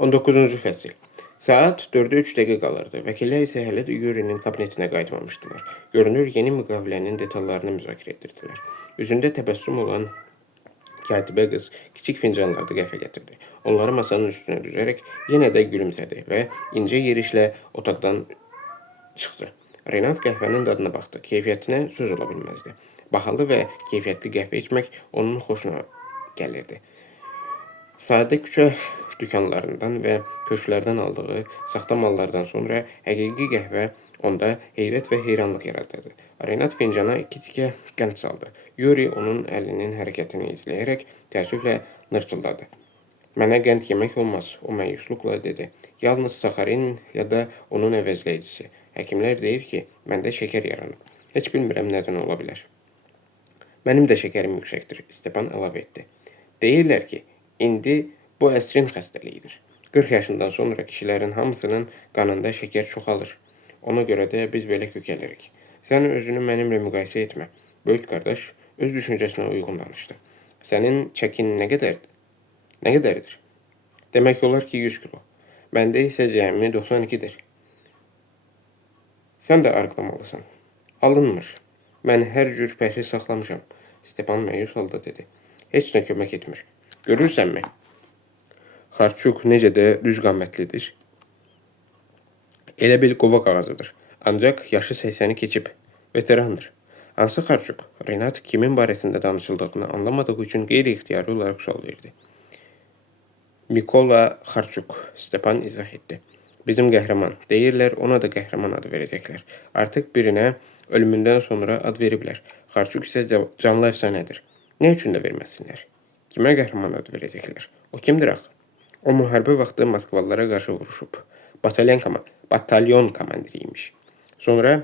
19-cu fəsil. Saat 4-ə 3 dəqiqə qalırdı. Vəkillər isə hələ də Yurinin kabinetinə qayıtmamışdılar. Görünür, yeni müqavilənin detallarını müzakirə edirdilər. Üzündə təbəssüm olan katibə qız kiçik fincanlarda qəhvə gətirdi. Onları masanın üstünə düzərək yenə də gülümsədi və incə yerişlə otaqdan çıxdı. Renat qəhvənin dadına baxdı. Keyfiyyətinə söz ola bilməzdi. Bahalı və keyfiyyətli qəhvə içmək onun xoşuna gəlirdi. Sadə küçə dükanlarından və köşklərdən aldığı saxta mallardan sonra həqiqi qəhvə onda heyrət və heyranlıq yaradırdı. Renat fincana 2 tikə qənd saldı. Yuri onun əlinin hərəkətini izləyərək təəssüflə nırçıldadı. Mənə qənd yemək olmaz, o məyusluqla dedi. Yalnız saxarin ya da onun əvəzləyicisi. Həkimlər deyir ki, məndə şəkər yaranıb. Heç bilmirəm nədən ola bilər. Mənim də şəkərim yüksəkdir, Stepan əlavə etdi. Deyirlər ki, indi bu əsrin xəstəliyidir. 40 yaşından sonra kişilərin hamısının qanında şəkər çoxalır. Ona görə də biz belə kökəlirik. Sən özünü mənimlə müqayisə etmə. Böyük qardaş öz düşüncəsinə uyğun danışdı. Sənin çəkin nə qədərdir? Nə qədərdir? Demək olar ki, 100 kilo. Məndə isə cəmi 92-dir. Sən də arıqlamalısan. Alınmır. Mən hər cür pəhri saxlamışam. Stepan məyus halda dedi. Heç nə kömək etmir. Görürsənmi? Xarçuk necə də düz qamətlidir. Elə bil qovaq ağacıdır. Ancaq yaşı 80-i keçib. Veterandır. Hansı Xarçuk? Renat kimin barəsində danışıldığını anlamadığı üçün qeyri-ixtiyari olaraq sual verdi. Mikola Xarçuk, Stepan izah etdi. Bizim qəhrəman. Deyirlər, ona da qəhrəman adı verəcəklər. Artıq birinə ölümündən sonra ad veriblər. Xarçuk isə canlı əfsanədir. Nə üçün də verməsinlər? Kimə qəhrəman adı verəcəklər? O kimdir axı? O müharibə vaxtı Moskvalılara qarşı vuruşub. Batalyon komandiriymiş. Sonra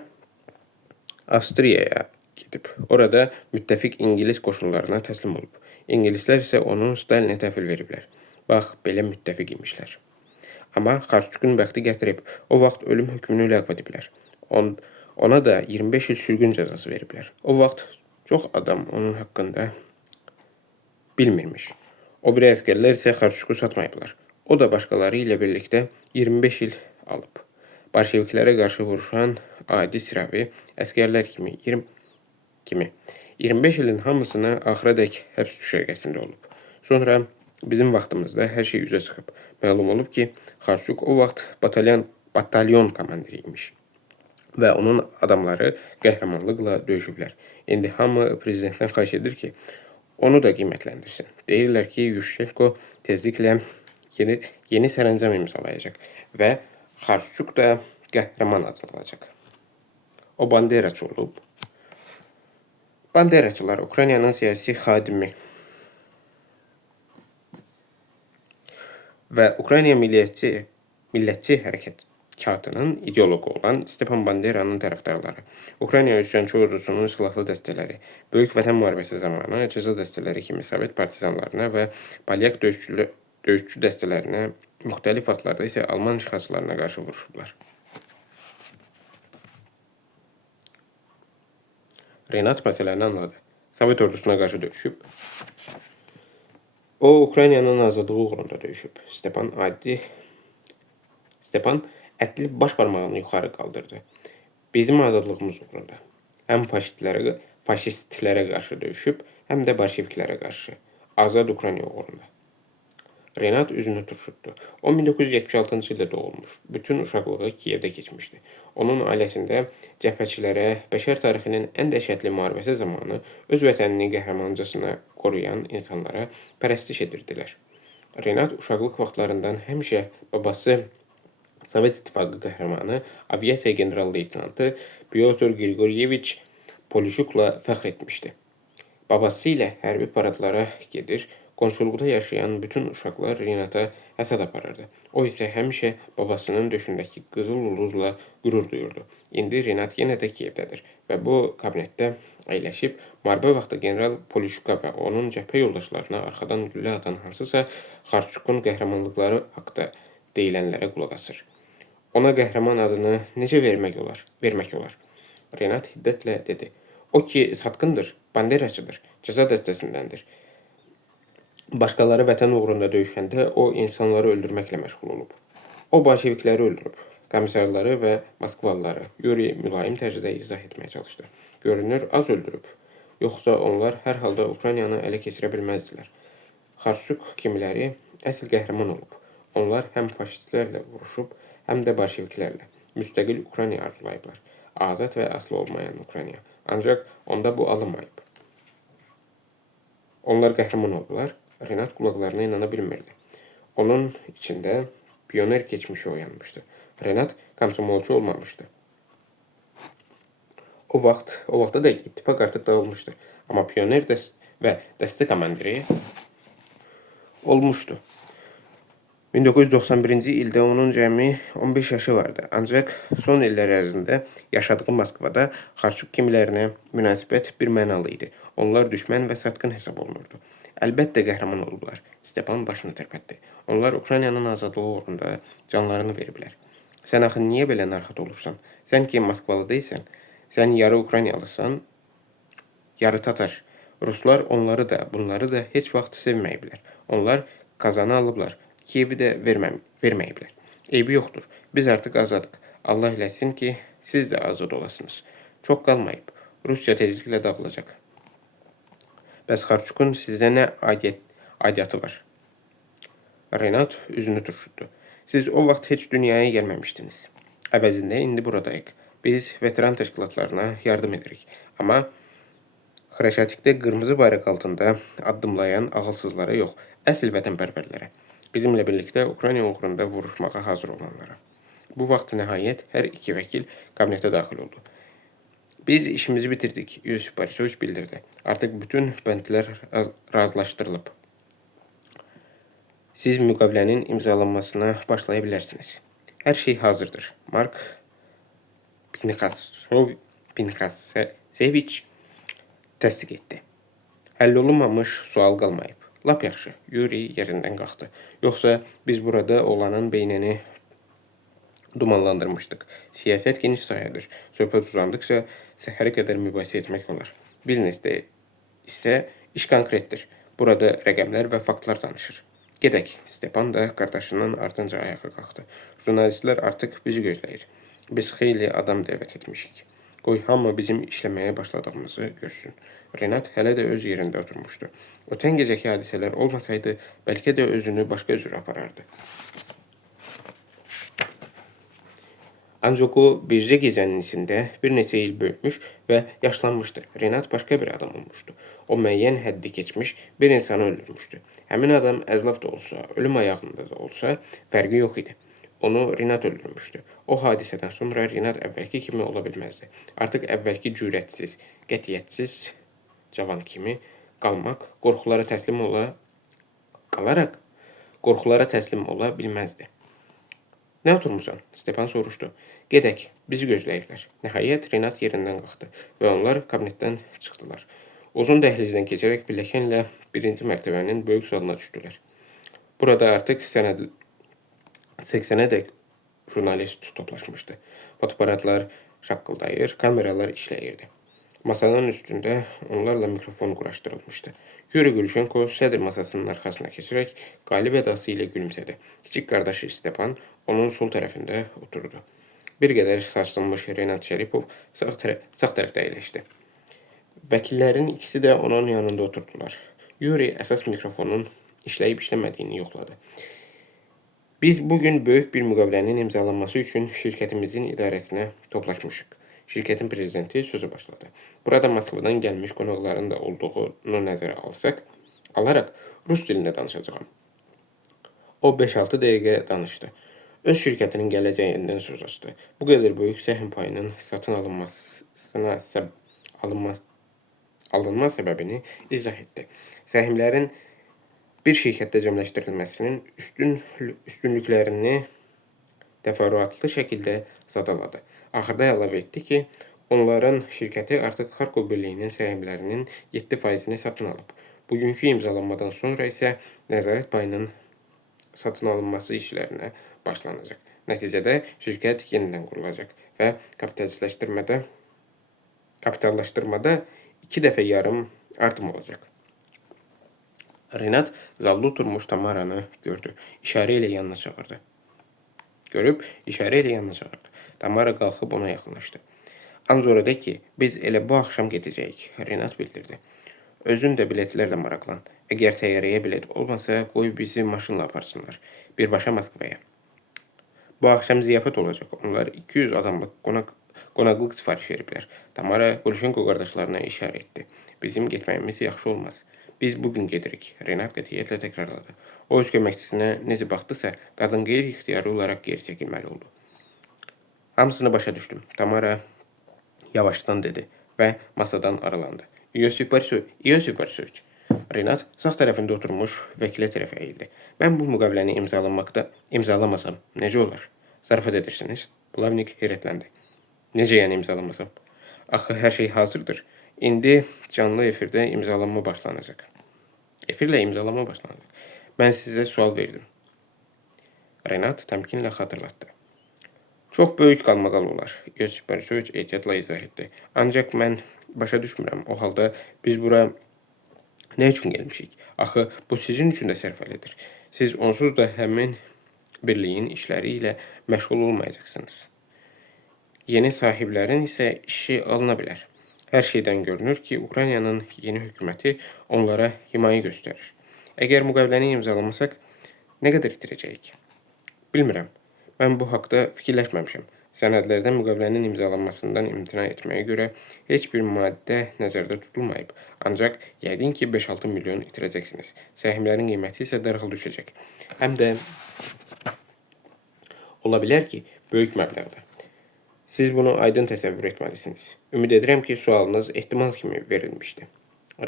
Avstriyaya gedib. Orada müttəfiq İngilis qoşunlarına təslim olub. İngilislər isə onun Stalinə təhvil veriblər. Bax, belə müttəfiq imişlər. Amma Xarçukun bəxti gətirib. O vaxt ölüm hökmünü ləğv ediblər. Ona da 25 il sürgün cəzası veriblər. O vaxt çox adam onun haqqında bilmirmiş. O biri əskərlər isə Xarçuku satmayıblar. O da başqaları ilə birlikdə 25 il alıb. Bolşeviklərə qarşı vuruşan adi sıravi əskərlər kimi 25 ilin hamısına axıradək həbs düşərgəsində olub. Sonra bizim vaxtımızda hər şey üzə çıxıb. Məlum olub ki, Xarçuk o vaxt batalyon komandiriymiş və onun adamları qəhrəmanlıqla döyüşüblər. İndi hamı prezidentdən xahiş edir ki, onu da qiymətləndirsin. Deyirlər ki, Yushchenko tezliklə yeni sərəncam imzalayacaq və Xarçuk da qəhrəman adı alacaq. O banderaçı olub. Banderaçılar Ukraynanın siyasi xadimi və Ukrayna millətçi hərəkatının ideoloqu olan Stepan Banderanın tərəfdarları, Ukrayna üsyançı ordusunun silahlı dəstələri, Böyük Vətən müharibəsi zamanı cəza dəstələri kimi Sovet partizanlarına və Polyak döyüşçü dəstələrinə, müxtəlif vaxtlarda isə Alman işğalçılarına qarşı vuruşublar. Renat məsələni anladı. Sovet ordusuna qarşı döyüşüb. O, Ukraynanın azadlığı uğrunda döyüşüb. Stepan ətli baş barmağını yuxarı qaldırdı. Bizim azadlığımız uğrunda. Həm faşistlərə qarşı döyüşüb, həm də bolşeviklərə qarşı. Azad Ukrayna uğrunda. Renat üzünü turşutdu. O 1976-cı ildə doğulmuş. Bütün uşaqlığı Kiyevdə keçmişdi. Onun ailəsində cəbhəçilərə, bəşər tarixinin ən dəhşətli müharibəsi zamanı öz vətənini qəhrəmancasına qoruyan insanlara pərəstiş edirdilər. Renat uşaqlıq vaxtlarından həmişə babası Sovet İttifaqı qəhrəmanı, aviasiya general-leytenantı Pyotr Grigoryeviç Polishukla fəxr etmişdi. Babası ilə hərbi paradlara gedir, qonşuluqda yaşayan bütün uşaqlar Renata həsəd aparırdı. O isə həmişə babasının döşündəki qızıl ulduzla qürur duyurdu. İndi Renat yenə də Kiyevdədir və bu kabinetdə əyləşib, müharibə vaxtı general Polishuk'a və onun cəbhə yoldaşlarına arxadan güllə atan hansısa Xarçukun qəhrəmanlıqları haqda deyilənlərə qulaq asır. Ona qəhrəman adını necə vermək olar? Renat hiddətlə dedi. O ki, satqındır, banderaçıdır, cəza dəstəsindəndir. Başqaları vətən uğrunda döyüşəndə o insanları öldürməklə məşğul olub. O bolşevikləri öldürüb. Komissarları və Moskvalıları Yuri mülayim tərzdə izah etməyə çalışdı. Görünür, az öldürüb. Yoxsa onlar hər halda Ukraynanı ələ keçirə bilməzdilər. Xarçuk kimiləri əsl qəhrəman olub. Onlar həm faşistlərlə vuruşub, həm də bolşeviklərlə. Müstəqil Ukrayna arzulayıblar. Azad və asılı olmayan Ukrayna. Ancaq onda bu alınmayıb. Onlar qəhrəman oldular. Renat qulaqlarına inana bilmirdi. Onun içində pioner keçmişi oyanmışdı. Renat komsomolçu olmamışdı. O vaxta da ittifaq artıq dağılmışdı. Amma pioner və dəstə komandiri olmuşdu. 1991-ci ildə onun cəmi 15 yaşı vardı. Ancaq son illər ərzində yaşadığı Moskvada Xarçuk kimilərinə münasibət bir mənalı idi. Onlar düşmən və satqın hesab olunurdu. Əlbəttə qəhrəman oldular. Stepan başını tərpətdi. Onlar Ukraynanın azadlığı uğrunda canlarını veriblər. Sən axı niyə belə narahat olursan? Sən ki Moskvalı deyilsən, sən yarı Ukraynalısan, yarı Tatar. Ruslar onları da, bunları da heç vaxt sevməyiblər. Onlar Kazanı alıblar. Kiyevi də verməyiblər. Eybi yoxdur. Biz artıq azadıq. Allah eləsin ki, siz də azad olasınız. Çox qalmayıb. Rusiya tezliklə dağılacaq. Bəs Xarçukun sizə nə aidiyyatı var? Renat üzünü turşutdu. Siz o vaxt heç dünyaya gəlməmişdiniz. Əvəzində indi buradayıq. Biz veteran təşkilatlarına yardım edirik. Amma Xreşatikdə qırmızı bayraq altında addımlayan ağılsızlara yox, əsl vətənpərvərlərə. Bizimlə birlikdə Ukrayna uğrunda vuruşmağa hazır olanlara. Bu vaxt nəhayət hər iki vəkil kabinetə daxil oldu. Biz işimizi bitirdik, Yusif Borisoviç bildirdi. Artıq bütün bəndlər razılaşdırılıb. Siz müqavilənin imzalanmasına başlaya bilərsiniz. Hər şey hazırdır. Mark Pinkaseviç təsdiq etdi. Həll olunmamış sual qalmayıb. Lap yaxşı, Yuri yerindən qalxdı. Yoxsa biz burada olanın beynini dumanlandırmışdıq. Siyasət geniş sayədir. Söhbət uzandıqca səhərə qədər mübahisə etmək olar. Biznesdə isə iş konkretdir. Burada rəqəmlər və faktlar danışır. Gedək. Stepan da qardaşının ardınca ayağa qalxdı. Jurnalistlər artıq bizi gözləyir. Biz xeyli adam dəvət etmişik. Qoy hamı bizim işləməyə başladığımızı görsün. Renat hələ də öz yerində oturmuşdu. Ötən gecəki hadisələr olmasaydı, bəlkə də özünü başqa cür aparardı. Ancaq o bircə gecənin içində bir neçə il böyümüş və yaşlanmışdı. Renat başqa bir adam olmuşdu. O müəyyən həddi keçmiş bir insanı öldürmüşdü. Həmin adam əzlaf da olsa, ölüm ayağında da olsa fərqi yox idi. Onu Renat öldürmüşdü. O hadisədən sonra Renat əvvəlki kimi ola bilməzdi. Artıq əvvəlki cürətsiz, qətiyyətsiz cavan kimi qalmaq, qorxulara təslim ola bilməzdi. Nə oturmusan? Stepan soruşdu. Gedək, bizi gözləyirlər. Nəhayət Renat yerindən qalxdı və onlar kabinetdən çıxdılar. Uzun dəhlizdən keçərək pilləkənlə birinci mərtəbənin böyük salona düşdülər. Burada artıq 80-ədək jurnalist toplaşmışdı. Fotoaparatlar şaqqıldayır, kameralar işləyirdi. Masanın üstündə onlarla mikrofon quraşdırılmışdı. Yuri Gülşenko sədr masasının arxasına keçərək qalib ədası ilə gülümsədi. Kiçik qardaşı Stepan onun sol tərəfində oturdu. Bir qədər sarsılmış Renat Şəripov sağ tərəfdə əyləşdi. Vəkillərin ikisi də onun yanında oturdular. Yuri əsas mikrofonun işləyib-işləmədiyini yoxladı. Biz bugün böyük bir müqavilənin imzalanması üçün şirkətimizin idarəsinə toplaşmışıq. Şirkətin prezidenti sözü başladı. Burada Moskvadan gəlmiş qonaqların da olduğunu nəzərə alaraq rus dilində danışacağam. O 5-6 dəqiqə danışdı. Öz şirkətinin gələcəyindən söz açdı. Bu qədər böyük səhm payının satın alınma səbəbini izah etdi. Səhmlərin bir şirkətdə cəmləşdirilməsinin üstünlüklərini təfərrüatlı şəkildə sadaladı. Axırda əlavə etdi ki, onların şirkəti artıq Xarkov birliyinin səhmlərinin 7%-ni satın alıb. Bugünkü imzalanmadan sonra isə nəzarət payının satın alınması işlərinə başlanacaq. Nəticədə şirkət yenidən qurulacaq və kapitallaşdırmada 2,5 dəfə artım olacaq. Renat zalda oturmuş Tamaranı gördü. İşarə ilə yanına çağırdı. Tamara qalxıb ona yaxınlaşdı. Anzora de ki, biz elə bu axşam gedəcəyik, Renat bildirdi. Özün də biletlərlə maraqlan. Əgər təyyarəyə bilet olmasa, qoy bizi maşınla aparsınlar. Birbaşa Moskvaya. Bu axşam ziyafət olacaq. Onlar 200 adamlıq qonaqlıq sifariş veriblər. Tamara Qulşenko qardaşlarına işarə etdi. Bizim getməyimiz yaxşı olmaz. Biz bugün gedirik, Renat qətiyyətlə təkrarladı. O öz köməkçisinə necə baxdısa, qadın qeyri-ixtiyari olaraq geri çəkilməli oldu. Hamısını başa düşdüm. Tamara yavaşdan dedi və masadan aralandı. Yosif Borisovich. Renat sağ tərəfində oturmuş vəkilə tərəf əyildi. Mən bu müqaviləni imzalamasam necə olar? Zarafat edirsiniz. Pulavnik heyrətləndi. Necə yəni imzalamasam? Axı hər şey hazırdır. İndi canlı efirdə imzalanma başlanacaq. Efirlə imzalanma başlanacaq. Mən sizə sual verdim. Renat təmkinlə xatırlatdı. Çox böyük qalmaqal olar. Yosif Borisovich ehtiyatla izah etdi. Ancaq mən başa düşmürəm. O halda biz bura nə üçün gəlmişik? Axı bu sizin üçün də sərfəlidir. Siz onsuz da həmin birliyin işləri ilə məşğul olmayacaqsınız. Yeni sahiblərin isə işi alına bilər. Hər şeydən görünür ki, Ukraynanın yeni hökuməti onlara himayə göstərir. Əgər müqaviləni imzalamasaq, nə qədər itirəcəyik? Bilmirəm. Mən bu haqda fikirləşməmişəm. Sənədlərdə müqavilənin imzalanmasından imtina etməyə görə heç bir maddə nəzərdə tutulmayıb. Ancaq yəqin ki 5-6 milyon itirəcəksiniz. Səhmlərin qiyməti isə dərhal düşəcək. Həm də ola bilər ki, böyük məbləğdə. Siz bunu aydın təsəvvür etməlisiniz. Ümid edirəm ki, sualınız ehtimal kimi verilmişdi.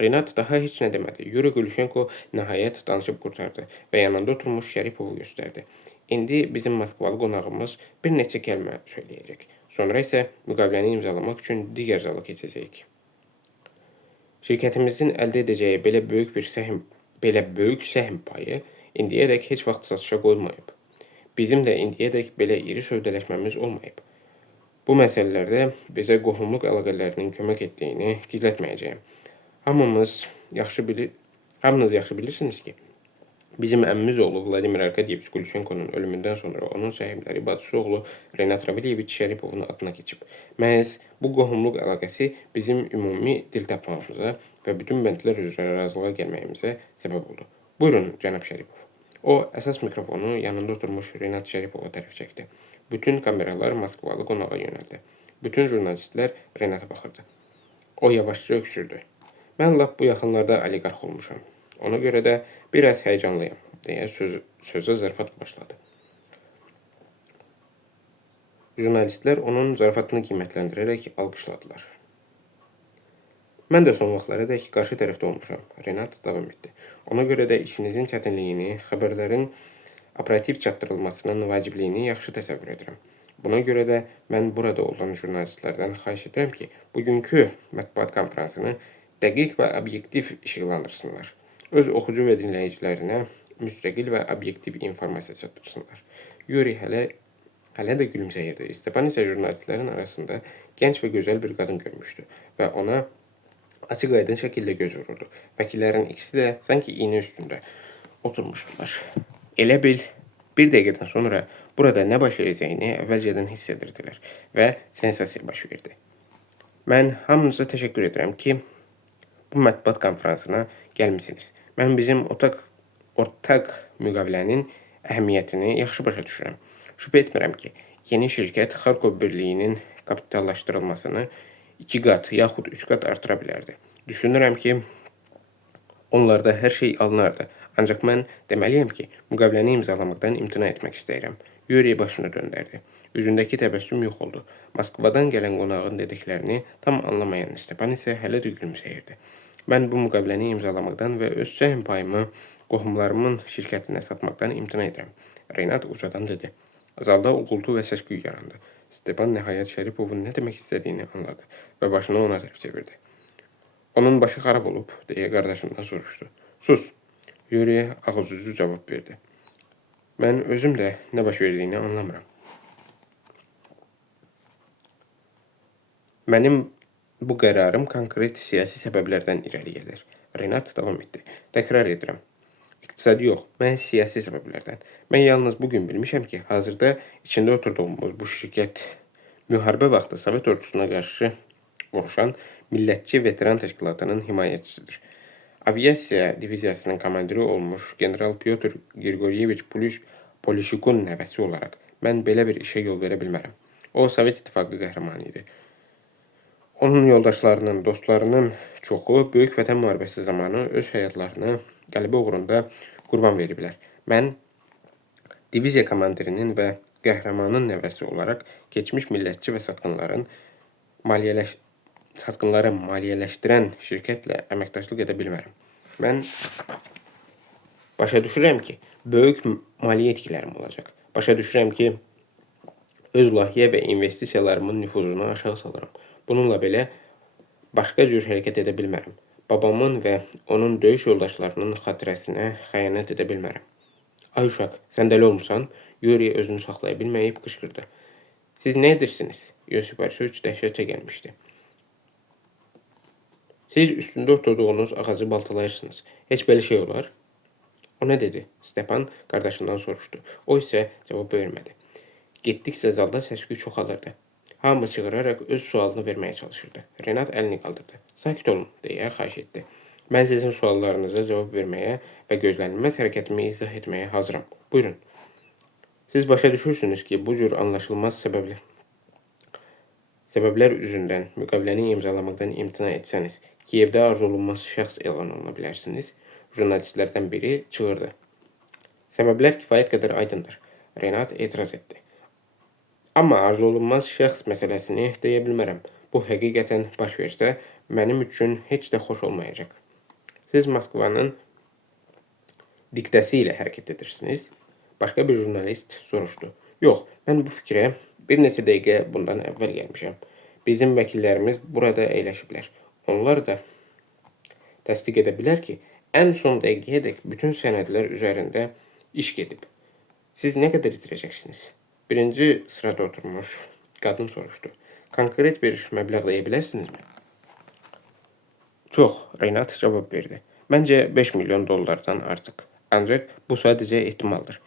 Renat daha heç nə demədi. Yuri Gulşenko nəhayət danışıb qurtardı və yanında oturmuş Şəripovu göstərdi. İndi bizim Moskvalı qonağımız bir neçə kəlmə söyləyəcək. Sonra isə müqaviləni imzalamaq üçün digər zala keçəcəyik. Şirkətimizin əldə edəcəyi belə böyük səhm payı indiyədək heç vaxt satışa qoyulmayıb. Bizim də indiyədək belə iri sövdələşməmiz olmayıb. Bu məsələlərdə bizə qohumluq əlaqələrinin kömək etdiyini gizlətməyəcəyəm. Hamınız yaxşı bilirsiniz ki, bizim əmmimiz oğlu Vladimir Arkadiyevich Gulşenkonun ölümündən sonra onun sahibləri bacısı oğlu Renat Ravilievich Şəripovun adına keçib. Məhz bu qohumluq əlaqəsi bizim ümumi dil tapmağımıza və bütün bəndlər üzrə razılığa gəlməyimizə səbəb oldu. Buyurun, cənab Şəripov. O, əsas mikrofonu yanında oturmuş Renat Şəripova tərəf çəkdi. Bütün kameralar Moskvalı qonağa yönəldi. Bütün jurnalistlər Renata baxırdı. O yavaşca öksürdü. Mən lap bu yaxınlarda oliqarx olmuşam. Ona görə də biraz həyəcanlıyam, deyə sözə zarafatla başladı. Jurnalistlər onun zarafatını qiymətləndirərək alqışladılar. Mən də son vaxtlardakı qarşı tərəfdə olmuşam, Renat davam etdi. Ona görə də işinizin çətinliyini, xəbərlərin operativ çatdırılmasının vacibliyini yaxşı təsəvvür edirəm. Buna görə də mən burada olan jurnalistlərdən xahiş edirəm ki, bugünkü mətbuat konferansını dəqiq və obyektiv işıqlandırsınlar. Öz oxucu və dinləyicilərinə müstəqil və obyektiv informasiya çatdırsınlar. Yuri hələ də gülümsəyirdi. Stepan isə jurnalistlərin arasında gənc və gözəl bir qadın görmüşdü və ona açıq aydın şəkildə göz vururdu. Vəkillərin ikisi də sanki iynə üstündə oturmuşdular. Elə bil, bir dəqiqədən sonra burada nə baş verəcəyini əvvəlcədən hiss edirdilər və sensasiya baş verdi. Mən hamınıza təşəkkür edirəm ki, bu mətbuat konferansına gəlmisiniz. Mən bizim ortaq müqavilənin əhəmiyyətini yaxşı başa düşürəm. Şübhə etmirəm ki, yeni şirkət Xarkov birliyinin kapitallaşdırılmasını 2 qat yaxud 3 qat artıra bilərdi. Düşünürəm ki, onlarda hər şey alınardı. Ancaq mən deməliyəm ki, müqaviləni imzalamaqdan imtina etmək istəyirəm. Yuri başını döndərdi. Üzündəki təbəssüm yox oldu. Moskvadan gələn qonağın dediklərini tam anlamayan Stepan isə hələ də gülümsəyirdi. Mən bu müqaviləni imzalamaqdan və öz səhm payımı qohumlarımın şirkətinə satmaqdan imtina edirəm. Renat ucadan dedi. Zalda uğultu və səs-küy yarandı. Stepan nəhayət Şəripovun nə demək istədiyini anladı və başını ona tərəf çevirdi. Onun başı xarab olub, deyə qardaşından soruşdu. Sus, Yuri ağız-üzü cavab verdi. Mən özüm də nə baş verdiyini anlamıram. Mənim bu qərarım konkret siyasi səbəblərdən irəli gəlir. Renat davam etdi. Təkrar edirəm. İqtisadi yox, məhz siyasi səbəblərdən. Mən yalnız bugün bilmişəm ki, hazırda içində oturduğumuz bu şirkət müharibə vaxtı Sovet ordusuna qarşı vuruşan Millətçi Veteran Təşkilatının himayəçisidir. Aviasiya diviziyasının komandiri olmuş general Pyotr Grigoryeviç Polişukun nəvəsi olaraq mən belə bir işə yol verə bilmərəm. O, Sovet İttifaqı qəhrəmanı idi. Onun yoldaşlarının, dostlarının çoxu Böyük Vətən müharibəsi zamanı öz həyatlarını qələbə uğrunda qurban veriblər. Mən diviziya komandirinin və qəhrəmanın nəvəsi olaraq keçmiş millətçi və satqınları maliyyələşdirən şirkətlə əməkdaşlıq edə bilmərəm. Mən başa düşürəm ki, böyük maliyyə etkilərim olacaq. Başa düşürəm ki, öz layihə və investisiyalarımın nüfuzunu aşağı salıram. Bununla belə başqa cür hərəkət edə bilmərəm. Babamın və onun döyüş yoldaşlarının xatirəsinə xəyanət edə bilmərəm. Ay uşaq, sən dəli olmusan? Yuri özünü saxlaya bilməyib qışqırdı. Siz nə edirsiniz? Yosif Arsovich dəhşətə gəlmişdi. Siz üstündə oturduğunuz ağacı baltalayırsınız. Heç belə şey olar? O nə dedi? Stepan qardaşından soruşdu. O isə cavab vermədi. Getdikcə zalda səs-küy çoxalırdı. Hamı çığıraraq öz sualını verməyə çalışırdı. Renat əlini qaldırdı. Sakit olun, deyə xahiş etdi. Mən sizin suallarınıza cavab verməyə və gözlənilməz hərəkətimi izah etməyə hazıram. Buyurun. Siz başa düşürsünüz ki, bu cür anlaşılmaz səbəblər üzündən müqaviləni imzalamaqdan imtina etsəniz, Kiyevdə arzu olunmaz şəxs elan oluna bilərsiniz. Jurnalistlərdən biri çığırdı. Səbəblər kifayət qədər aydındır. Renat etiraz etdi. Amma arzu olunmaz şəxs məsələsini deyə bilmərəm. Bu həqiqətən baş versə, mənim üçün heç də xoş olmayacaq. Siz Moskvanın diktəsi ilə hərəkət edirsiniz? Başqa bir jurnalist soruşdu. Yox, mən bu fikrə bir neçə dəqiqə bundan əvvəl gəlmişəm. Bizim vəkillərimiz burada əyləşiblər. Onlar da təsdiq edə bilər ki, ən son dəqiqəyədək bütün sənədlər üzərində iş gedib. Siz nə qədər itirəcəksiniz? Birinci sırada oturmuş qadın soruşdu. Konkret bir məbləğ deyə bilərsinizmi? Çox, Renat cavab verdi. Məncə 5 milyon dollardan artıq. Ancaq bu sadəcə ehtimaldır.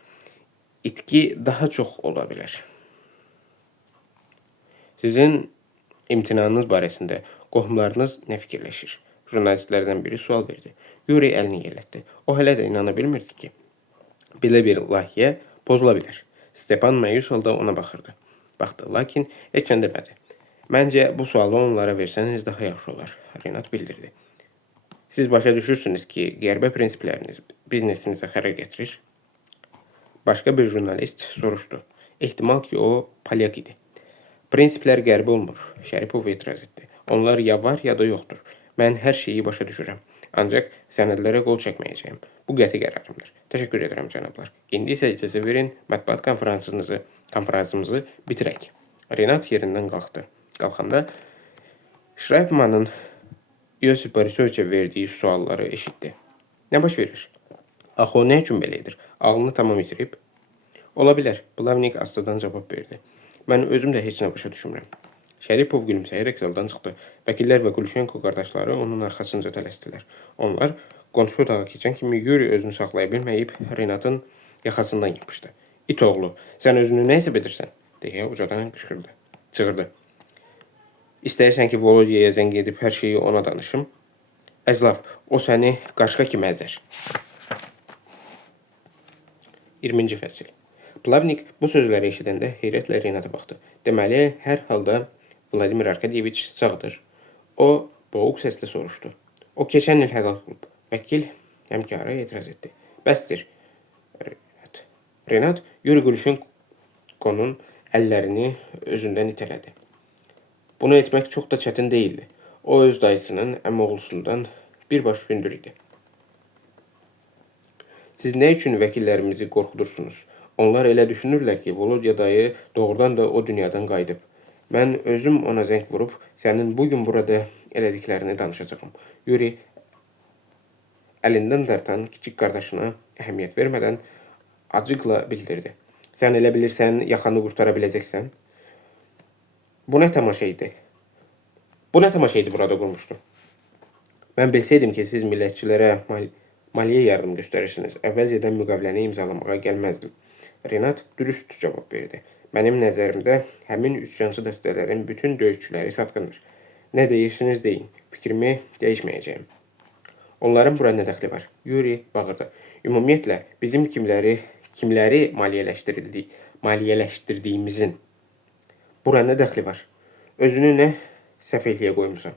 İtki daha çox ola bilər. Sizin imtinanınız barəsində qohumlarınız nə fikirləşir? Jurnalistlərdən biri sual verdi. Yuri əlini yellətdi. O hələ də inana bilmirdi ki, belə bir layihə pozula bilər. Stepan məyus halda ona baxırdı. Baxdı, lakin heç nə demədi. Məncə bu sualı onlara versəniz daha yaxşı olar, Renat bildirdi. Siz başa düşürsünüz ki, qərbə prinsipləriniz biznesinizə xərər gətirir. Başqa bir jurnalist soruşdu. Ehtimal ki, o polyak idi. Prinsiplər qərbi olmur, Şəripov etiraz etdi. Onlar ya var, ya da yoxdur. Mən hər şeyi başa düşürəm. Ancaq sənədlərə qol çəkməyəcəyim. Bu qəti qərarımdır. Təşəkkür edirəm, cənablar. İndi isə icazə verin, mətbuat konferansımızı bitirək. Renat yerindən qalxdı. Qalxanda Şraypmanın Yosif Borisoviçə verdiyi sualları eşitdi. Nə baş verir? Axı o nə üçün belə edir? Ağlını tamam itirib? Ola bilər, Plavnik astadan cavab verdi. Mən özüm də heç nə başa düşmürəm. Şəripov gülümsəyərək zaldan çıxdı. Vəkillər və Gulşenko qardaşları onun arxasınca tələsdilər. Onlar qonşu otağa keçən kimi Yuri özünü saxlaya bilməyib Renatın yaxasından yapışdı. İt oğlu, sən özünü nə hesab edirsən? Deyə ucadan çığırdı. İstəyirsən ki, Volodiyaya zəng edib hər şeyi ona danışım? Əzlav, o səni qaşqa kimi əzər. 20-ci fəsil. Plavnik bu sözləri eşidəndə heyrətlə Renata baxdı. Deməli, hər halda Vladimir Arkadyeviç sağdır. O, boğuq səslə soruşdu. O, keçən il həlak olub. Vəkil həmkarı etiraz etdi. Bəsdir. Renat Yuri Gulşenkonun əllərini özündən itələdi. Bunu etmək çox da çətin deyildi. O, öz dayısının əmioğlusundan birbaş hündür idi. Siz nə üçün vəkillərimizi qorxudursunuz? Onlar elə düşünürlər ki, Volodya dayı doğrudan da o dünyadan qayıdıb. Mən özüm ona zəng vurub, sənin bugün burada elədiklərini danışacağım. Yuri əlindən dartan kiçik qardaşına əhəmiyyət vermədən acıqla bildirdi. Sən elə bilirsən, yaxanı qurtara biləcəksən? Bu nə tamaşa idi? Bu nə tamaşa idi burada qurmuşdu? Mən bilsəydim ki, siz millətçilərə maliyyə yardım göstərirsiniz. Əvvəlcədən müqaviləni imzalamağa gəlməzdim. Renat dürüst cavab verdi. Mənim nəzərimdə həmin üsyançı dəstələrin bütün döyüşçüləri satqındır. Nə deyirsiniz deyin, fikrimi dəyişməyəcəyim. Onların bura nə dəxli var? Yuri bağırdı. Ümumiyyətlə, bizim kimləri maliyyələşdirdiyimizin bura nə dəxli var? Özünü nə səfehliyə qoymusan?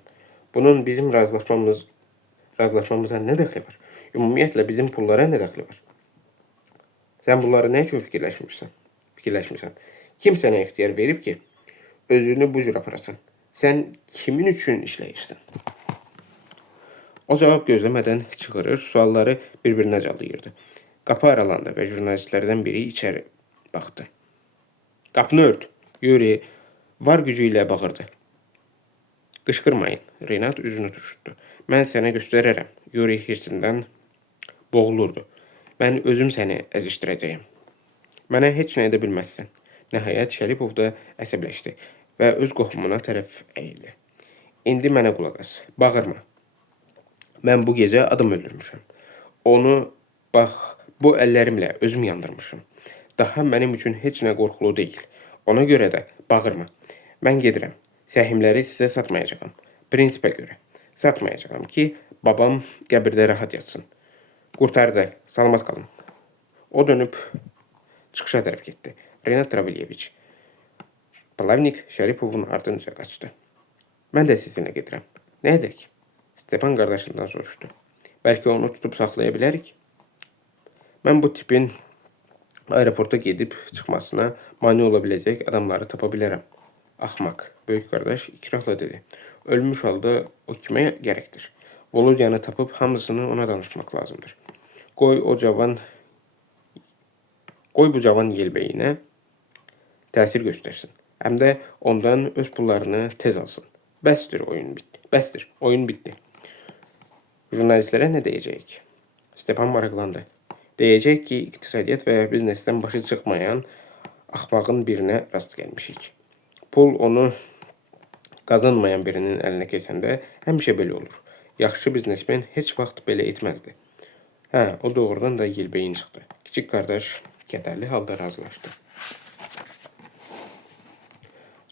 Bunun bizim razılaşmamıza nə dəxli var? Ümumiyyətlə, bizim pullara nə dəxli var? Sən bunları nə üçün fikirləşmirsən? Kim sənə ixtiyar verib ki, özünü bu cür aparasan? Sən kimin üçün işləyirsən? O cavab gözləmədən çıxırır, sualları bir-birinə calayırdı. Qapı aralandı və jurnalistlərdən biri içəri baxdı. Qapını ört, Yuri var gücü ilə bağırdı. Qışqırmayın, Renat üzünü turşutdu. Mən sənə göstərərəm, Yuri hirsindən boğulurdu. Mən özüm səni əzişdirəcəyim. Mənə heç nə edə bilməzsən. Nəhayət Şəripov da əsəbləşdi və öz qohumuna tərəf əyildi. İndi mənə qulaq as, bağırma. Mən bu gecə adam öldürmüşəm. Onu, bax, bu əllərimlə özüm yandırmışım. Daha mənim üçün heç nə qorxulu deyil. Ona görə də bağırma. Mən gedirəm. Səhimləri sizə satmayacağam. Prinsipə görə. Satmayacağam ki, babam qəbirdə rahat yatsın. Qurtardı. Salamat qalın. O dönüb çıxışa tərəf getdi. Renat Travilyeviç. Palavnik Şəripovun ardınca qaçdı. Mən də sizinlə gedirəm. Nə edək? Stepan qardaşından soruşdu. Bəlkə onu tutub saxlaya bilərik? Mən bu tipin aeroporta gedib çıxmasına mane ola biləcək adamları tapa bilərəm. Axmaq, böyük qardaş ikrahla dedi. Ölmüş halda o kimə gərəkdir? Volodyanı tapıb hamısını ona danışmaq lazımdır. Qoy bu cavan yelbəyinə təsir göstərsin. Həm də ondan öz pullarını tez alsın. Bəsdir, oyun bitdi. Jurnalistlərə nə deyəcəyik? Stepan maraqlandı. Deyəcək ki, iqtisadiyyat və biznesdən başı çıxmayan axmağın birinə rast gəlmişik. Pul onu qazanmayan birinin əlinə keçəndə həmişə belə olur. Yaxşı biznesmen heç vaxt belə etməzdi. O doğrudan da yelbeyin çıxdı. Kiçik qardaş kədərli halda razılaşdı.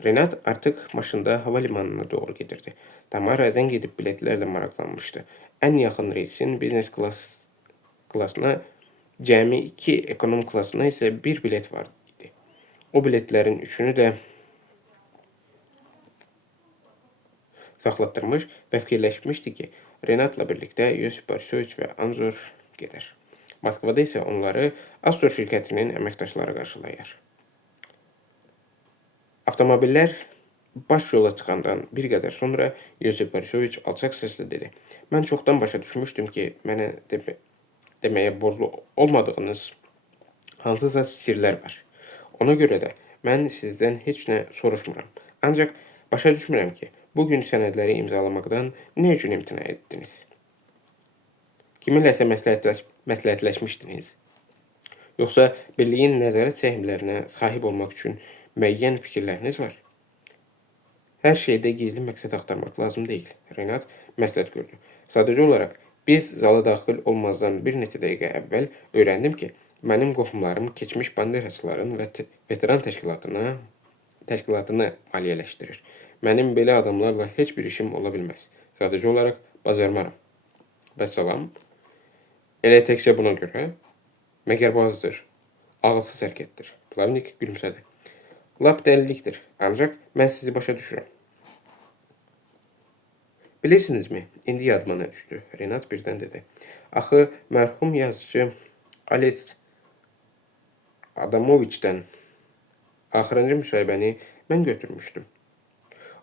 Renat artıq maşında hava limanına doğru gedirdi. Tamara zəng edib biletlərlə maraqlanmışdı. Ən yaxın reysin biznes klasına, cəmi 2 ekonom klasına isə 1 bilet var idi. O biletlərin üçünü də saxlatdırmış və fikirləşmişdi ki, Renatla birlikdə Yosif Borisovich və Anzor gedər. Moskvada isə onları Astor şirkətinin əməkdaşları qarşılayar. Avtomobillər baş yola çıxandan bir qədər sonra Yosif Borisovich alçaq səslə dedi. Mən çoxdan başa düşmüşdüm ki, mənə deməyə borclu olmadığınız hansısa sirlər var. Ona görə də mən sizdən heç nə soruşmuram. Ancaq başa düşmürəm ki, bugün sənədləri imzalamaqdan nə üçün imtina etdiniz? Kiminləsə məsləhətləşmişdiniz? Yoxsa birliyin nəzarət səhmlərinə sahib olmaq üçün müəyyən fikirləriniz var? Hər şeydə gizli məqsəd axtarmaq lazım deyil. Renat məsləhət gördü. Sadəcə olaraq, biz zala daxil olmazdan bir neçə dəqiqə əvvəl öyrəndim ki, mənim qohumlarım keçmiş banderaçıların və veteran təşkilatını maliyyələşdirir. Mənim belə adamlarla heç bir işim ola bilməz. Sadəcə olaraq bacarmaram. Vəssalam. Elə təkcə buna görə məgərbazdır, ağılsız hərəkətdir. Plavnik gülümsədi. Lap dəlilikdir, ancaq mən sizi başa düşürəm. Bilirsinizmi, indi yadıma nə düşdü? Renat birdən dedi. Axı, mərhum yazıcı Ales Adamoviçdən axırıncı müsahibəni mən götürmüşdüm.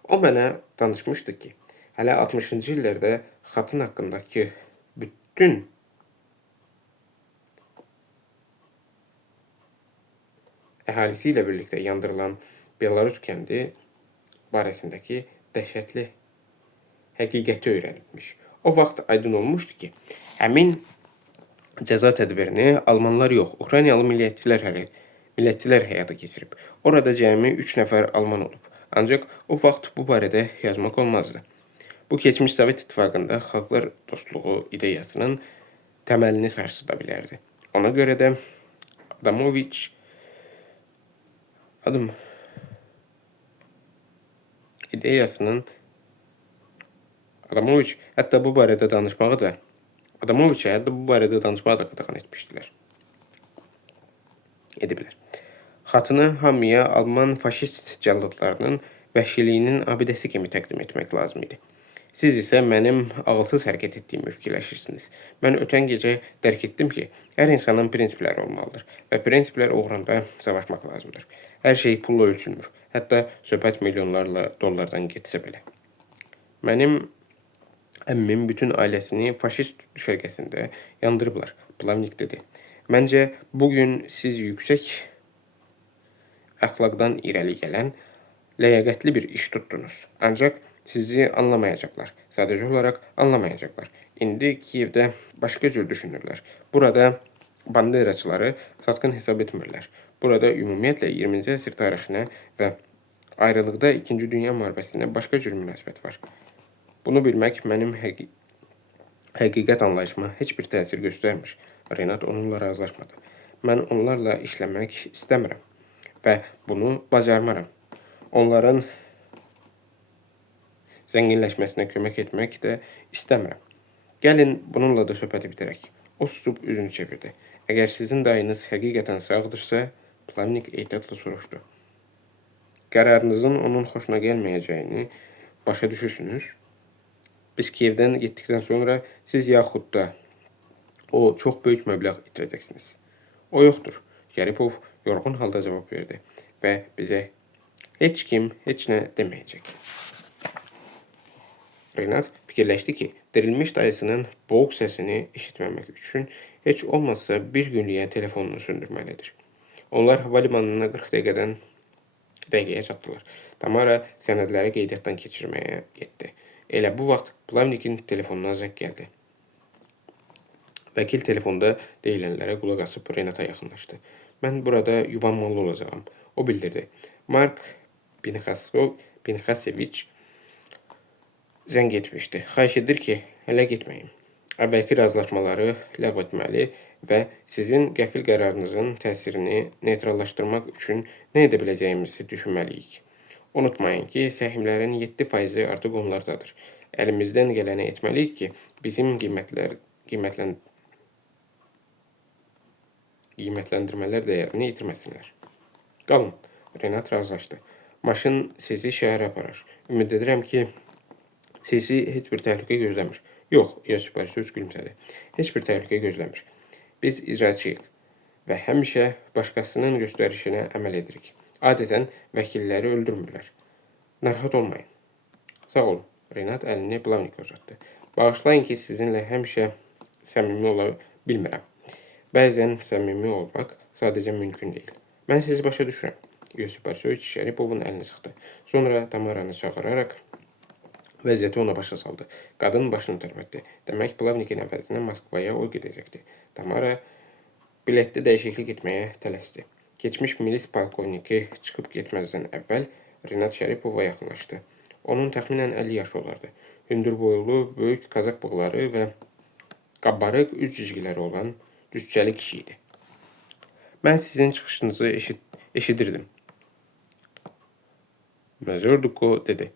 O mənə danışmışdı ki, hələ 60-cı illərdə xatın haqqındakı bütün əhalisi ilə birlikdə yandırılan Belarus kəndi barəsindəki dəhşətli həqiqəti öyrənibmiş. O vaxt aydın olmuşdu ki, həmin cəza tədbirini Almanlar yox, Ukraynalı millətçilər həyata keçirib. Orada cəmi 3 nəfər Alman olub. Ancaq o vaxt bu barədə yazmaq olmazdı. Bu, keçmiş Sovet İttifaqında xalqlar dostluğu ideyasının təməlini sarsıda bilərdi. Ona görə də Adamoviç ideyasının Adamoviç hətta bu barədə danışmağı da qadağan ediblər. Xatını hamıya Alman faşist cəlladlarının vəhşiliyinin abidəsi kimi təqdim etmək lazım idi. Siz isə mənim ağılsız hərəkət etdiyimi fikirləşirsiniz. Mən ötən gecə dərk etdim ki, hər insanın prinsipləri olmalıdır və prinsiplər uğrunda savaşmaq lazımdır. Hər şey pulla ölçülmür. Hətta söhbət milyonlarla dollardan getsə belə. Mənim əmmim bütün ailəsini faşist düşərgəsində yandırıblar, Plavnik dedi. Məncə, bugün siz yüksək əxlaqdan irəli gələn, ləyaqətli bir iş tutdunuz. Ancaq sizi anlamayacaqlar. Sadəcə olaraq anlamayacaqlar. İndi Kiyevdə başqa cür düşünürlər. Burada banderaçıları satqın hesab etmirlər. Burada ümumiyyətlə 20-ci əsr tarixinə və ayrılıqda 2-ci Dünya müharibəsinə başqa cür münasibət var. Bunu bilmək mənim həqiqət anlayışıma heç bir təsir göstərmir. Renat onunla razılaşmadı. Mən onlarla işləmək istəmirəm və bunu bacarmaram. Onların zənginləşməsinə kömək etmək də istəmirəm. Gəlin bununla da söhbəti bitirək. O susub üzünü çevirdi. Əgər sizin dayınız həqiqətən sağdırsa, Plavnik ehtiyatla soruşdu. Qərarınızın onun xoşuna gəlməyəcəyini başa düşürsünüz. Biz Kiyevdən getdikdən sonra siz yaxud da o çox böyük məbləğ itirəcəksiniz. O yoxdur. Şəripov yorğun halda cavab verdi və bizə heç kim heç nə deməyəcək. Renat fikirləşdi ki, dirilmiş dayısının boğuq səsini eşitməmək üçün heç olmazsa bir günlüyə telefonunu söndürməlidir. Onlar havalimanına 40 dəqiqəyə çatdılar. Tamara sənədləri qeydiyyatdan keçirməyə getdi. Elə bu vaxt Plavnikin telefonuna zəng gəldi. Vəkil telefonda deyilənlərə qulaq asıb Renata yaxınlaşdı. Mən burada yubanmalı olacağam. O bildirdi. Mark Pinxaseviç zəng etmişdi. Xahiş edir ki, hələ getməyin. Əvvəlki razılaşmaları ləğv etməli və sizin qəfil qərarınızın təsirini neytrallaşdırmaq üçün nə edə biləcəyimizi düşünməliyik. Unutmayın ki, səhmlərin 7% artıq onlardadır. Əlimizdən gələni etməliyik ki, bizim qiymətləndirmələr dəyərini itirməsinlər. Qalın, Renat razılaşdı. Maşın sizi şəhərə aparar. Ümid edirəm ki, sizi heç bir təhlükə gözləmir. Yox, Yosiparisoviç gülümsədi. Heç bir təhlükə gözləmir. Biz icraçıyıq və həmişə başqasının göstərişinə əməl edirik. Adətən vəkilləri öldürmürlər. Narahat olmayın. Sağ olun. Renat əlini Plavnikə uzatdı. Bağışlayın ki, sizinlə həmişə səmimi ola bilmirəm. Bəzən səmimi olmaq sadəcə mümkün deyil. Mən sizi başa düşürəm. Yosiparisoviç Şəripovun əlini sıxdı. Sonra Tamaranı çağıraraq vəziyyəti ona başa saldı. Qadın başını tərpətdi. Demək, Plavnikin əvəzinə Moskvaya o gedəcəkdi. Tamara biletdə dəyişiklik etməyə tələsdi. Keçmiş milis polkovniki çıxıb getməzdən əvvəl Renat Şəripova yaxınlaşdı. Onun təxminən 50 yaşı olardı. Hündür boylu, böyük qazaq bığları və qabarıq üz cizgiləri olan cüssəli kişi idi. Mən sizin çıxışınızı eşidirdim. Major Duko dedi.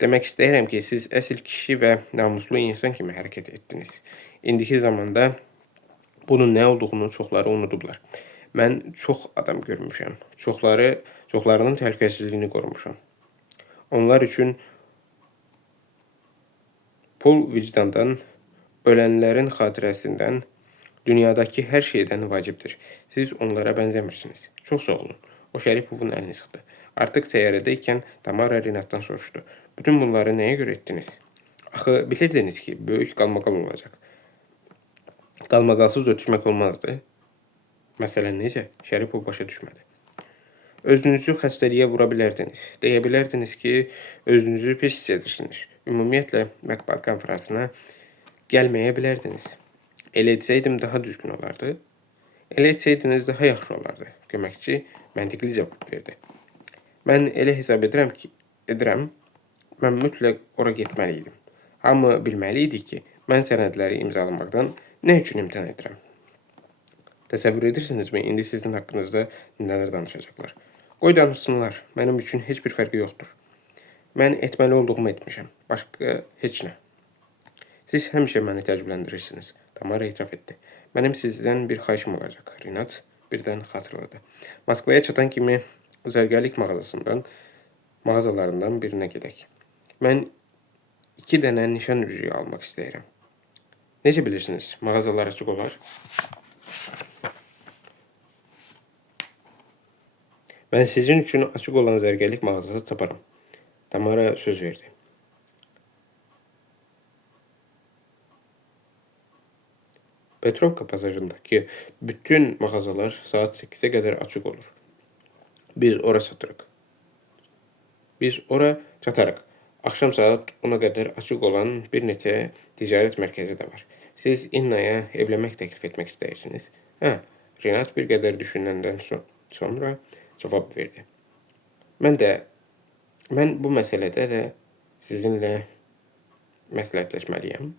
Demək istəyirəm ki, siz əsl kişi və namuslu insan kimi hərəkət etdiniz. İndiki zamanda bunun nə olduğunu çoxları unudublar. Mən çox adam görmüşəm. Çoxlarının təhlükəsizliyini qorumuşam. Onlar üçün pul vicdandan, ölənlərin xatirəsindən, dünyadakı hər şeydən vacibdir. Siz onlara bənzəmirsiniz. Çox sağ olun. O Şəripovun əlini sıxdı. Artıq təyyarədəykən Tamara Renatdan soruşdu. Bütün bunları nəyə görə etdiniz? Axı bilirdiniz ki, böyük qalmaqal olacaq. Qalmaqalsız ötüşmək olmazdı. Məsələn necə? Şəripov başa düşmədi. Özünüzü xəstəliyə vura bilərdiniz. Deyə bilərdiniz ki, özünüzü pis hiss edirsiniz. Ümumiyyətlə, mətbuat konferansına gəlməyə bilərdiniz. Elə etsəydim daha düzgün olardı. Elə etsəydiniz daha yaxşı olardı. Köməkçi məntiqli cavab verdi. Mən elə hesab edirəm, mən mütləq ora getməliydim. Hamı bilməli idi ki, mən sənədləri imzalamaqdan Nə üçün imtahan edirəm? Təsəvvür edirsinizmi, indi sizin haqqınızda nələr danışacaqlar? Qoy danışsınlar, mənim üçün heç bir fərqi yoxdur. Mən etməli olduğumu etmişəm, başqa heç nə. Siz həmişə məni təəccübləndirirsiniz, Tamara etiraf etdi. Mənim sizdən bir xahişim olacaq, Rinat birdən xatırladı. Moskvaya çatan kimi zərgərlik mağazalarından birinə gedək. Mən 2 dənə nişan üzüyü almaq istəyirəm. Necə bilirsiniz, mağazalar açıq olar? Mən sizin üçün açıq olan zərgərlik mağazası taparam. Tamara söz verdi. Petrovka pasajındakı bütün mağazalar saat 8'e kadar açıq olur. Biz ora çatırıq. Biz ora çatarıq. Axşam saat 10'a qədər açıq olan bir neçə ticarət mərkəzi də var. Siz İnnaya evlənmək təklif etmək istəyirsiniz. Hə, Rinat bir qədər düşünəndən sonra cavab verdi. Mən bu məsələdə də sizinlə məsləhətləşməliyəm.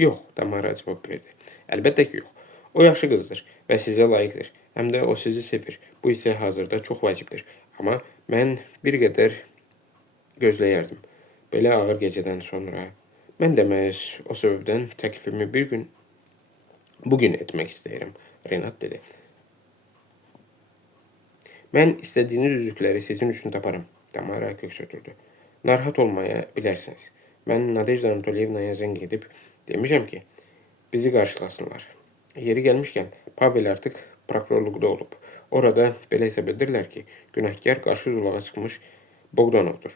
Yox, Tamara cavab verdi. Əlbəttə ki, yox. O yaxşı qızdır və sizə layiqdir. Həm də o sizi sevir. Bu isə hazırda çox vacibdir. Amma mən bir qədər gözləyərdim. Belə ağır gecədən sonra mən də məhz o səbəbdən təklifimi bugün etmək istəyirəm, Renat dedi. Mən istədiyiniz üzükləri sizin üçün taparım, Tamara köks ötürdü. Narahat olmaya bilərsiniz. Mən Nadejda Anatolyevnaya zəng edib demişəm ki, bizi qarşılasınlar. Yeri gəlmişkən, Pavel artıq prokurorluqda olub. Orada belə hesab edirlər ki, günahkar qarşı zulağa çıxmış Bogdanovdur.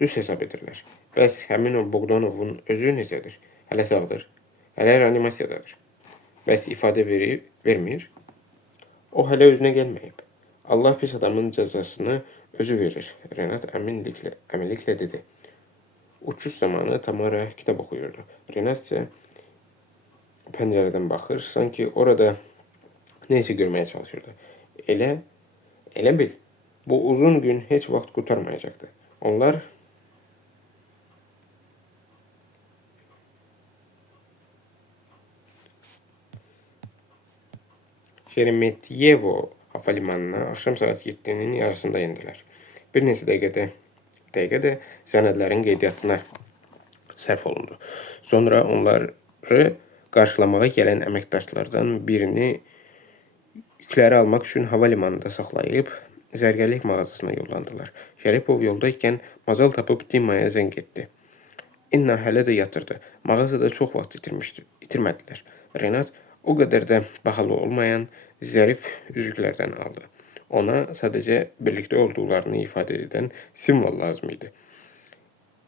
Düz hesab edirlər. Bəs həmin o Bogdanovun özü necədir? Hələ sağdır. Hələ reanimasiyadadır. Bəs ifadə vermir? O hələ özünə gəlməyib. Allah pis adamın cəzasını özü verir, Renat əminliklə dedi. Uçuş zamanı Tamara kitab oxuyurdu. Renat isə pəncərədən baxır, sanki orada neysə görməyə çalışırdı. Elə bil, bu uzun gün heç vaxt qurtarmayacaqdı. Onlar Şeremetyevo havalimanına axşam saat 7'nin yarısında indilər. Bir neçə dəqiqədə sənədlərin qeydiyyatına sərf olundu. Sonra onları qarşılamağa gələn əməkdaşlardan birini yükləri almaq üçün havalimanında saxlayıb zərgərlik mağazasına yollandılar. Şəripov yoldayken mazal tapıb Dimaya zəng etdi. İnna hələ də yatırdı. Mağazada çox vaxt itirmədilər. Renat o qədər də bahalı olmayan zərif üzüklərdən aldı. Ona sadəcə birlikdə olduqlarını ifadə edən simvol lazım idi.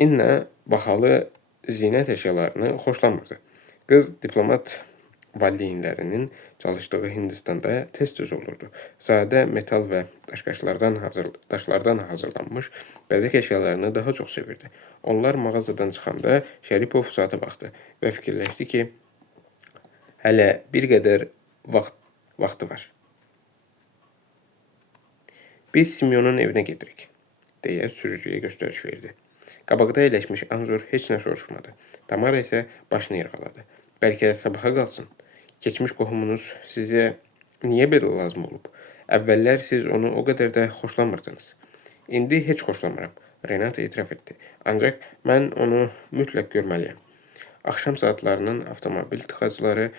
İnna bahalı zinət əşyalarını xoşlamırdı. Qız diplomat valideynlərinin çalışdığı Hindistanda tez-tez olurdu. Sadə metal və daşlardan hazırlanmış bəzək əşyalarını daha çox sevirdi. Onlar mağazadan çıxanda Şəripov saata baxdı və fikirləşdi ki, hələ bir qədər vaxtı var. Biz Simyonun evinə gedirik, deyə sürücüyə göstəriş verdi. Qabaqda əyləşmiş Anzor heç nə soruşmadı. Tamara isə başını yırğaladı. Bəlkə sabaha qalsın. Keçmiş qohumunuz sizə niyə belə lazım olub? Əvvəllər siz onu o qədər də xoşlamırdınız. İndi heç xoşlamıram, Renat etiraf etdi. Ancaq mən onu mütləq görməliyəm. Axşam saatlarının avtomobil tıxacları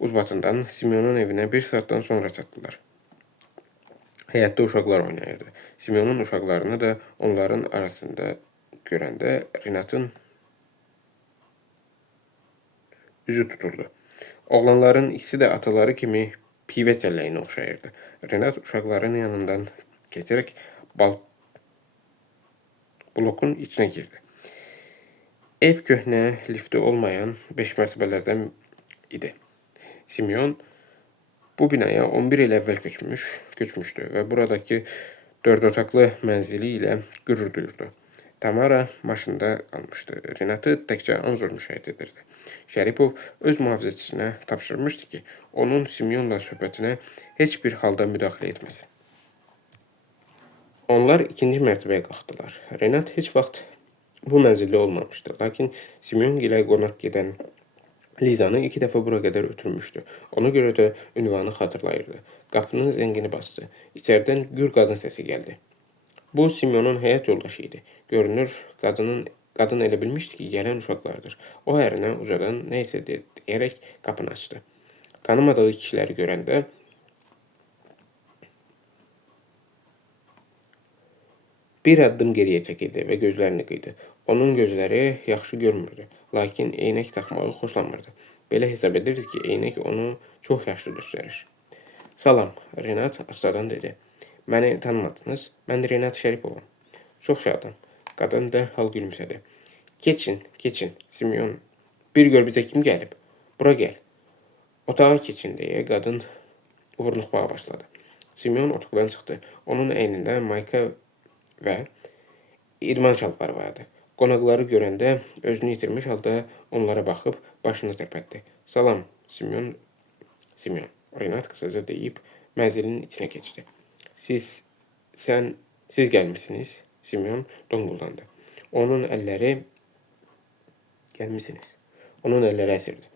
uzbatından Simyonun evinə bir saatdan sonra çatdılar. Həyətdə uşaqlar oynayırdı. Simyonun uşaqlarını da onların arasında görəndə Renatın üzü tutuldu. Oğlanların ikisi də ataları kimi pivə çəlləyinə oxşayırdı. Renat uşaqların yanından keçərək blokun içinə girdi. Ev köhnə, lifti olmayan 5 mərtəbələrdən idi. Simyon bu binaya 11 il əvvəl köçmüşdü və buradakı 4 otaqlı mənzili ilə qürur duyurdu. Tamara maşında qalmışdı. Renatı təkcə Anzor müşahidə edirdi. Şəripov öz mühafizəçisinə tapşırmışdı ki, onun Simyonla söhbətinə heç bir halda müdaxilə etməsin. Onlar ikinci mərtəbəyə qalxdılar. Renat heç vaxt bu mənzildə olmamışdı. Lakin Simyon ilə qonaq gedən Lizanı 2 dəfə bura qədər ötürmüşdü. Ona görə də ünvanı xatırlayırdı. Qapının zəngini basdı. İçəridən gür qadın səsi gəldi. Bu Simeonun həyat yoldaşı idi. Görünür, qadın elə bilmişdi ki, gələn uşaqlardır. O ərinə ucadan nə isə deyərək qapını açdı. Tanımadığı kişiləri görəndə bir addım geriyə çəkildi və gözlərini qıydı. Onun gözləri yaxşı görmürdü, lakin eynək taxmağı xoşlanmırdı. Belə hesab edirdi ki, eynək onu çox yaşlı göstərir. Salam, Renat astadan dedi. Məni tanımadınız? Mən Renat Şəripovam. Çox şadam. Qadın dərhal gülümsədi. Keçin, Simeon. Bir gör bizə kim gəlib? Bura gəl. Otağa keçin deyə qadın vurnuxmağa başladı. Simeon otaqdan çıxdı. Onun əynində mayka və idman şalvarı vardı. Qonaqları görəndə özünü itirmiş halda onlara baxıb başını tərpətdi. Salam, Simeon. Renat qısaca deyib mənzilin içinə keçdi. Siz gəlmisiniz? Simeon donquldandı. Onun əlləri əsirdi.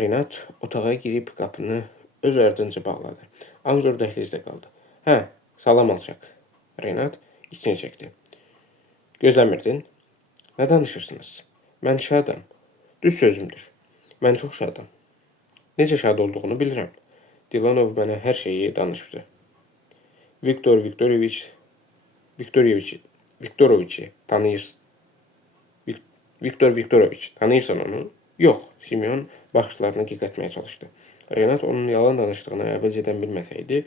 Renat otağa girib qapını öz ardınca bağladı. Anzor dəhlizdə qaldı. Hə, salam alçaq. Renat içini çəkdi. Gözləmirdin? Nə danışırsınız? Mən şadam. Düz sözümdür. Mən çox şadam. Necə şad olduğunu bilirəm. Dilanov mənə hər şeyi danışdı. Viktor Viktoroviç, tanıyırsan onu? Yox, Simeon baxışlarını gizlətməyə çalışdı. Renat onun yalan danışdığını əvvəlcədən bilməsəydi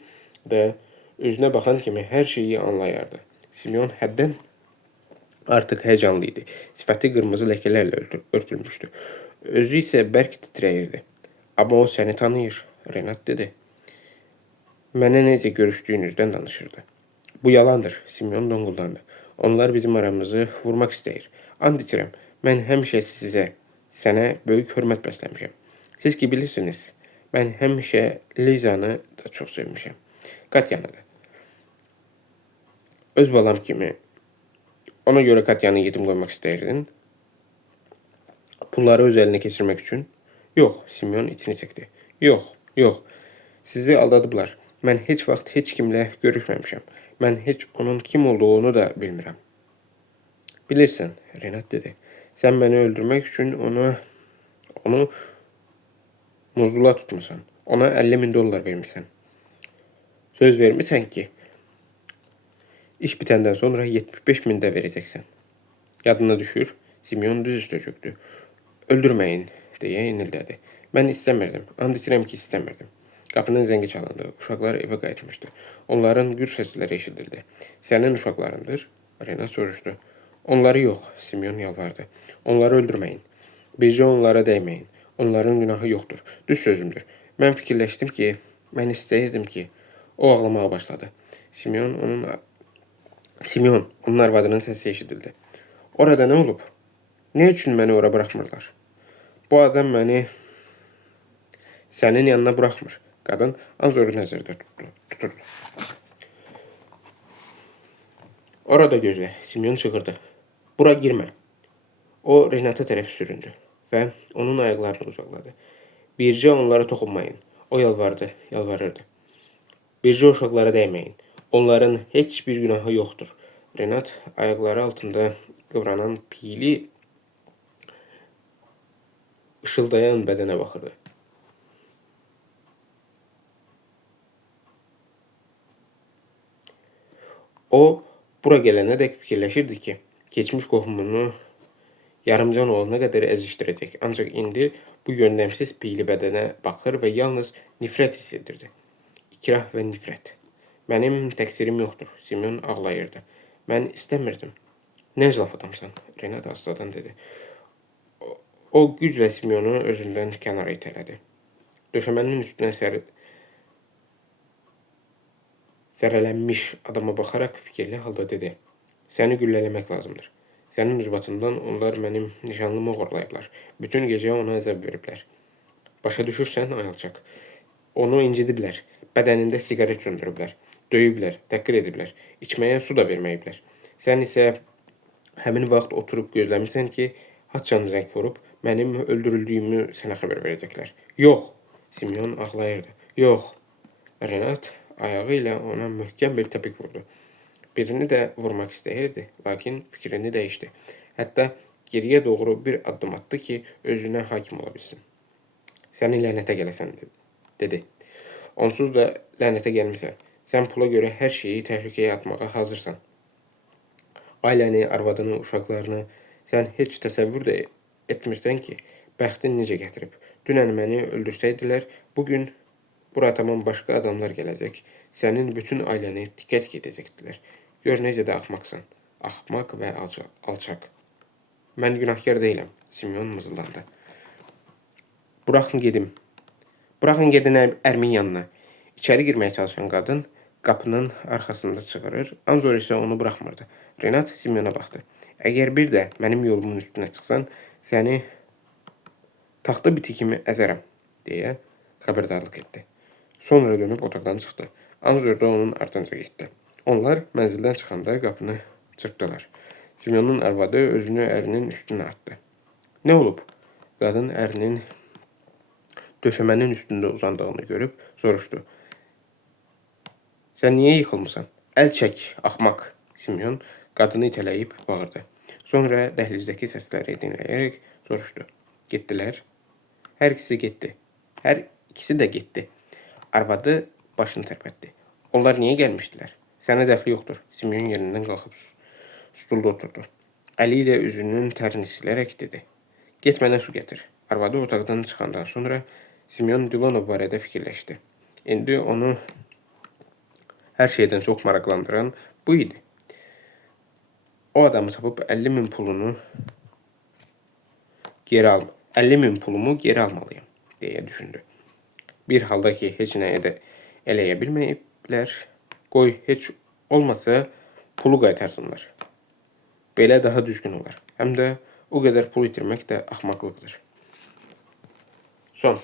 də özünə baxan kimi hər şeyi anlayardı. Simeon həddən artıq həyəcanlı idi. Sifəti qırmızı ləkələrlə örtülmüşdü. Özü isə bərk titrəyirdi. Amma o səni tanıyır, Renat dedi. Mənə necə görüşdüyünüzdən danışırdı. Bu yalandır, Simeon donquldandı. Onlar bizim aramızı vurmaq istəyir. And içirəm, mən həmişə sənə böyük hörmət bəsləmişəm. Siz ki bilirsiniz, mən həmişə Lizanı da çox sevmişəm. Katyanı da. Öz balam kimi. Ona görə Katyanı yetim qoymaq istəyirdin. Pulları öz əlinə keçirmək üçün. Yox, Simeon içini çəkdi. Yox. Sizi aldadıblar. Mən heç vaxt heç kimlə görüşməmişəm. Mən heç onun kim olduğunu da bilmirəm. Bilirsən, Renat dedi. Sən məni öldürmək üçün onu muzlula tutmusan. Ona $50,000 vermişsən. Söz vermişsən ki, iş bitəndən sonra 75,000 də verəcəksən. Yadına düşür, Simeon düz üstə çöktü. Öldürməyin, deyə inildədi. Mən istəmirdim, and içirəm ki, istəmirdim. Qapının zəngi çalındı, uşaqlar evə qayıtmışdı. Onların gür səsləri eşidildi. Sənin uşaqlarındır, Renat soruşdu. Onları yox, Simeon yalvardı. Onları öldürməyin. Bircə onlara dəyməyin. Onların günahı yoxdur. Düz sözümdür. Mən fikirləşdim ki, mən istəyirdim ki, o ağlamağa başladı. Simeon, onun arvadının səsi eşidildi. Orada nə olub? Nə üçün məni ora buraxmırlar? Bu adam məni sənin yanına buraxmır. Qadın Anzoru nəzərdə tuturdu. Orada gözlə, Simeon çığırdı. Bura girmə. O Renata tərəf süründü və onun ayaqlarını uzaqladı. Bircə onlara toxunmayın. O yalvarırdı. Bircə uşaqlara dəyməyin. Onların heç bir günahı yoxdur. Renat ayaqları altında qıvranan piyli ışıldayan bədənə baxırdı. O, bura gələnə dək fikirləşirdi ki, keçmiş qohumunu yarımcan olana qədər əzişdirəcək. Ancaq indi bu yöndəmsiz piyli bədənə baxır və yalnız nifrət hiss edirdi. İkrah və nifrət. Mənim təqsirim yoxdur, Simeon ağlayırdı. Mən istəmirdim. Nə zəf adamsan, Renat astadan dedi. O güclə Simeonu özündən kənara itələdi. Döşəmənin üstünə sərələnmiş adama baxaraq fikirli halda dedi. Səni güllələmək lazımdır. Sənin ucbatından onlar mənim nişanlımı oğurlayıblar. Bütün gecə ona əzab veriblər. Başa düşürsən, ayalçaq. Onu incidiblər. Bədənində siqaret söndürüblər. Döyüblər, təhqir ediblər. İçməyə su da verməyiblər. Sən isə həmin vaxt oturub gözləmirsən ki, Haçan zəng vurub mənim öldürüldüyümü sənə xəbər verəcəklər. Yox, Simeon ağlayırdı. Yox. Renat ayağı ilə ona möhkəm bir təpik vurdu. Birini də vurmaq istəyirdi, lakin fikrini dəyişdi. Hətta geriyə doğru bir addım atdı ki, özünə hakim ola bilsin. Səni lənətə gələsən, dedi. Onsuz da lənətə gəlmisən. Sən pula görə hər şeyi təhlükəyə atmağa hazırsan. Ailəni, arvadını, uşaqlarını sən heç təsəvvür də etmirsən ki, bəxtin necə gətirib. Dünən məni öldürsəydilər, bugün bura tamam başqa adamlar gələcək. Sənin bütün ailəni tikət gedəcəkdilər. Gör necə də axmaqsan. Axmaq və alçaq. Mən günahkar deyiləm, Simeon mızıldandı. Buraxın gedim. Buraxın gedin ərimin yanına. İçəri girməyə çalışan qadın qapının arxasında çığırır, Anzor isə onu buraxmırdı. Renat Simeona baxdı. Əgər bir də mənim yolumun üstünə çıxsan, səni taxta biti kimi əzərəm, deyə xəbərdarlıq etdi. Sonra dönüb otaqdan çıxdı. Anzor da onun ardınca getdi. Onlar mənzildən çıxanda qapını çırpdılar. Simeonun arvadı özünü ərinin üstünə atdı. Nə olub? Qadın ərinin döşəmənin üstündə uzandığını görüb soruşdu. Sən niyə yıxılmısan? Əl çək, axmaq. Simeon qadını itələyib bağırdı. Sonra dəhlizdəki səsləri dinləyərək soruşdu. Getdilər. Hər ikisi getdi. Hər ikisi də getdi. Arvadı başını tərpətdi. Onlar niyə gəlmişdilər? Sənə dəxli yoxdur. Simeon yerindən qalxıb stulda oturdu. Əli ilə üzünün tərini silərək dedi. Get mənə su gətir. Arvadı otaqdan çıxandan sonra Simeon Dilonov barədə fikirləşdi. İndi onu hər şeydən çox maraqlandıran bu idi. O adamı tapıb 50 min pulumu geri almalıyım, deyə düşündü. Bir halda ki, heç nəyə də eləyə bilməyiblər, qoy heç olmasa pulu qaytarsınlar. Belə daha düzgün olar. Həm də o qədər pul itirmək də axmaqlıqdır. Son.